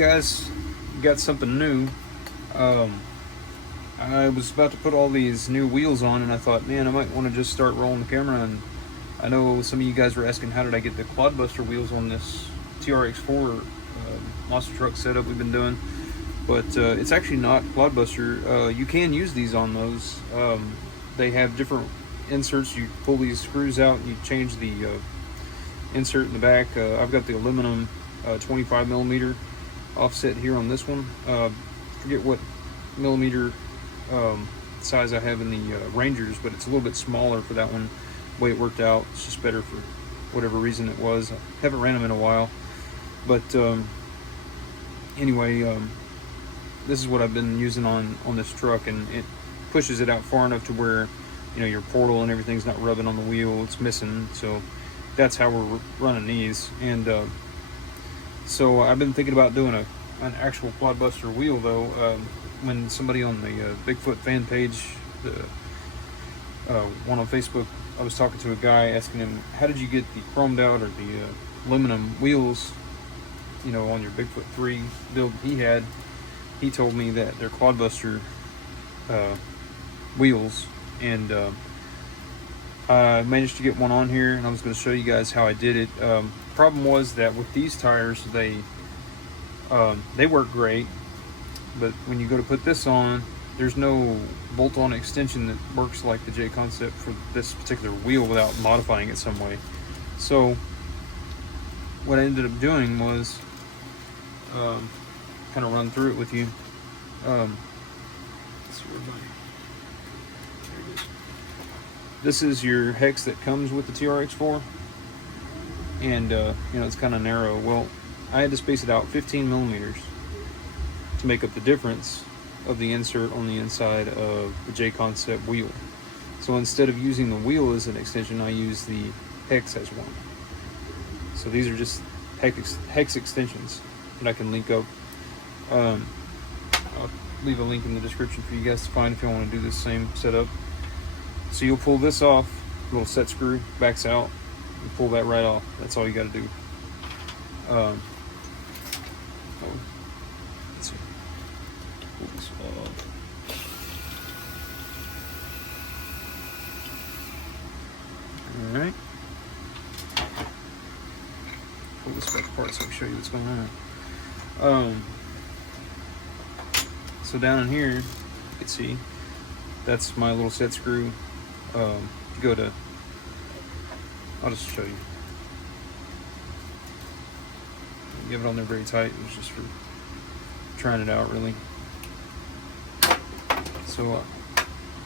guys, got something new. I was about to put all these new wheels on, and I thought, man, I might want to just start rolling the camera. And I know some of you guys were asking, how did I get the clodbuster wheels on this TRX4 monster truck setup we've been doing? But it's actually not clodbuster. You can use these on those. They have different inserts. You pull these screws out and you change the insert in the back. I've got the aluminum 25 millimeter offset here on this one. Forget what millimeter size I have in the Rangers, but it's a little bit smaller for that one. The way it worked out, it's just better for whatever reason it was. I haven't ran them in a while, but anyway, this is what I've been using on this truck, and it pushes it out far enough to where, you know, your portal and everything's not rubbing on the wheel. It's missing, so that's how we're running these. And so I've been thinking about doing an actual clodbuster wheel, though. When somebody on the Bigfoot fan page, the one on Facebook, I was talking to a guy asking him, how did you get the chromed out or the aluminum wheels, you know, on your Bigfoot 3 build he had. He told me that they're clodbuster wheels, and I managed to get one on here, and I was going to show you guys how I did it. Problem was that with these tires, they work great, but when you go to put this on, there's no bolt-on extension that works like the JConcept for this particular wheel without modifying it some way. So what I ended up doing was kind of run through it with you. Let's see where there it is. This is your hex that comes with the TRX4, and you know, it's kind of narrow. Well, I had to space it out 15 millimeters to make up the difference of the insert on the inside of the JConcept wheel. So instead of using the wheel as an extension, I use the hex as one. So these are just hex extensions that I can link up. I'll leave a link in the description for you guys to find if you want to do this same setup. So you'll pull this off, little set screw backs out, you pull that right off. That's all you got to do. Let's see. Pull this off. All right. Pull this back apart so I can show you what's going on. So down in here, you can see that's my little set screw. Go to, I'll just show you. Give it on there very tight. It was just for trying it out, really. So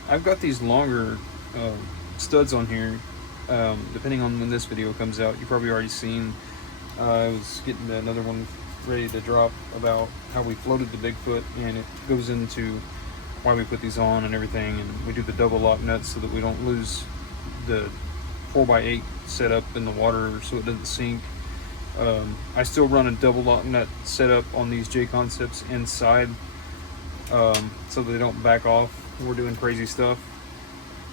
I've got these longer studs on here. Depending on when this video comes out, you've probably already seen. I was getting another one ready to drop about how we floated the Bigfoot, and it goes into why we put these on and everything, and we do the double lock nuts so that we don't lose the 4x8 setup in the water so it doesn't sink. I still run a double lock nut setup on these JConcepts inside, so they don't back off when we're doing crazy stuff.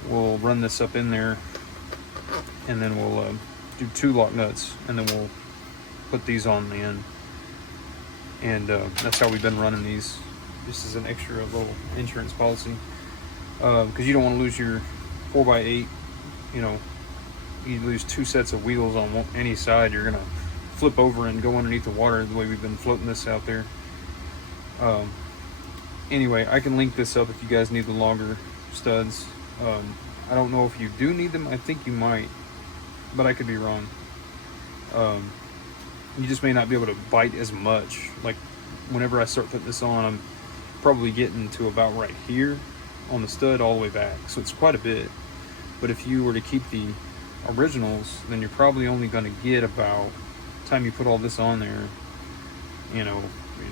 We'll run this up in there, and then we'll do 2 lock nuts, and then we'll put these on the end. And that's how we've been running these, just as an extra little insurance policy, because you don't want to lose your 4x8. You know, you lose 2 sets of wheels on any side, you're gonna flip over and go underneath the water the way we've been floating this out there. Anyway, I can link this up if you guys need the longer studs. I don't know if you do need them. I think you might, but I could be wrong. You just may not be able to bite as much. Like whenever I start putting this on, I'm probably getting to about right here on the stud all the way back, so it's quite a bit. But if you were to keep the originals, then you're probably only going to get about, time you put all this on there, you know,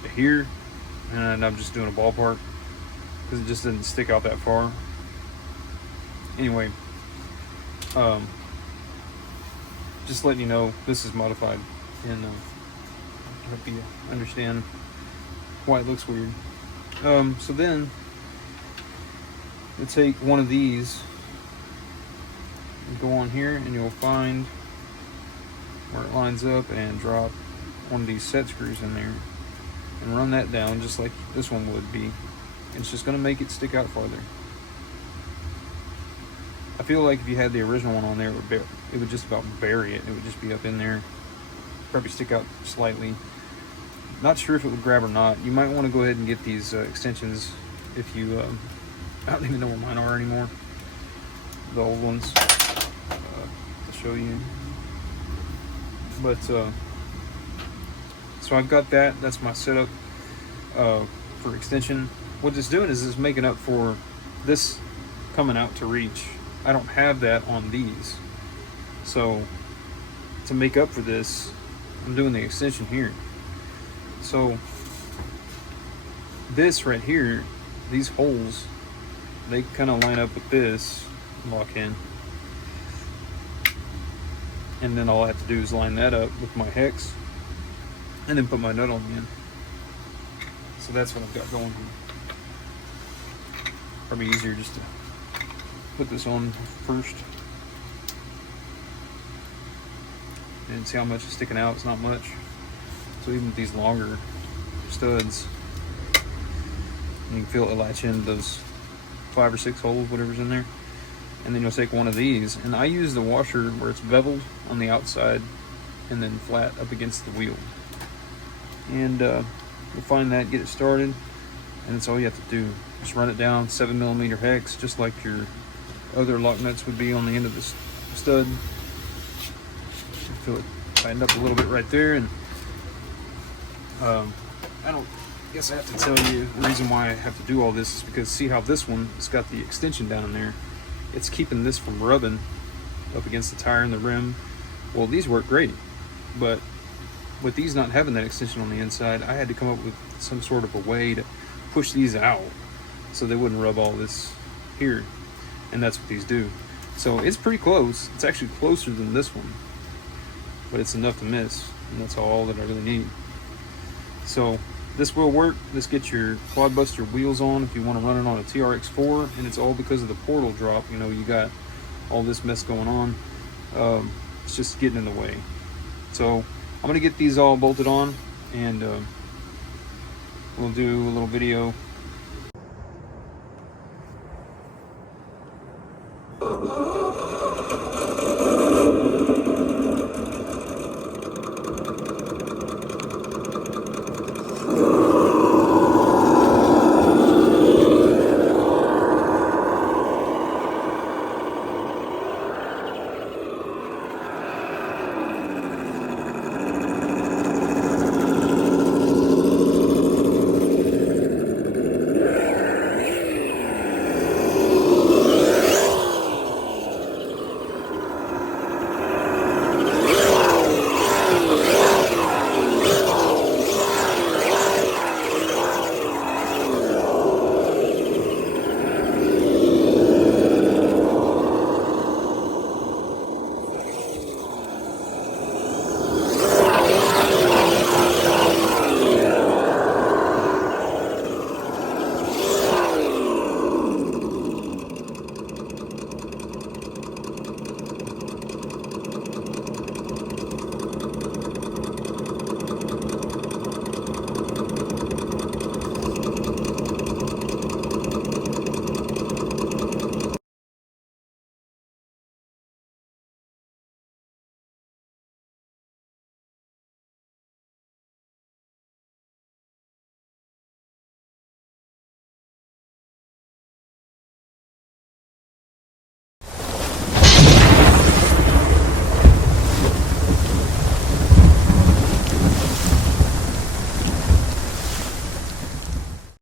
to here. And I'm just doing a ballpark because it just didn't stick out that far. Anyway, just letting you know this is modified, and I hope you understand why it looks weird. So then you take one of these and go on here, and you'll find where it lines up, and drop one of these set screws in there. and run that down just like this one would be. It's just going to make it stick out farther. I feel like if you had the original one on there, it would just about bury it. It would just be up in there, probably stick out slightly. Not sure if it would grab or not. You might want to go ahead and get these extensions if you, I don't even know where mine are anymore. The old ones, to show you. But, so I've got that. That's my setup for extension. What it's doing is it's making up for this coming out to reach. I don't have that on these. So to make up for this, I'm doing the extension here. So this right here, these holes, they kind of line up with this, lock in. And then all I have to do is line that up with my hex and then put my nut on the end. So that's what I've got going here. Probably easier just to put this on first. And see how much is sticking out. It's not much. So even with these longer studs, you can feel it latch into those 5 or 6 holes, whatever's in there. And then you'll take one of these, and I use the washer where it's beveled on the outside and then flat up against the wheel. And you'll find that, get it started, and that's all you have to do. Just run it down 7mm hex, just like your other lock nuts would be on the end of this stud. Feel it tightened up a little bit right there, and I guess I have to tell you the reason why I have to do all this is because see how this one has got the extension down there. It's keeping this from rubbing up against the tire and the rim. Well, these work great, but with these not having that extension on the inside, I had to come up with some sort of a way to push these out so they wouldn't rub all this here, and that's what these do. So it's pretty close. It's actually closer than this one, but it's enough to miss, and that's all that I really need. So this will work. This gets your clodbuster wheels on if you want to run it on a TRX4, and it's all because of the portal drop. You know, you got all this mess going on. It's just getting in the way. So I'm gonna get these all bolted on, and we'll do a little video.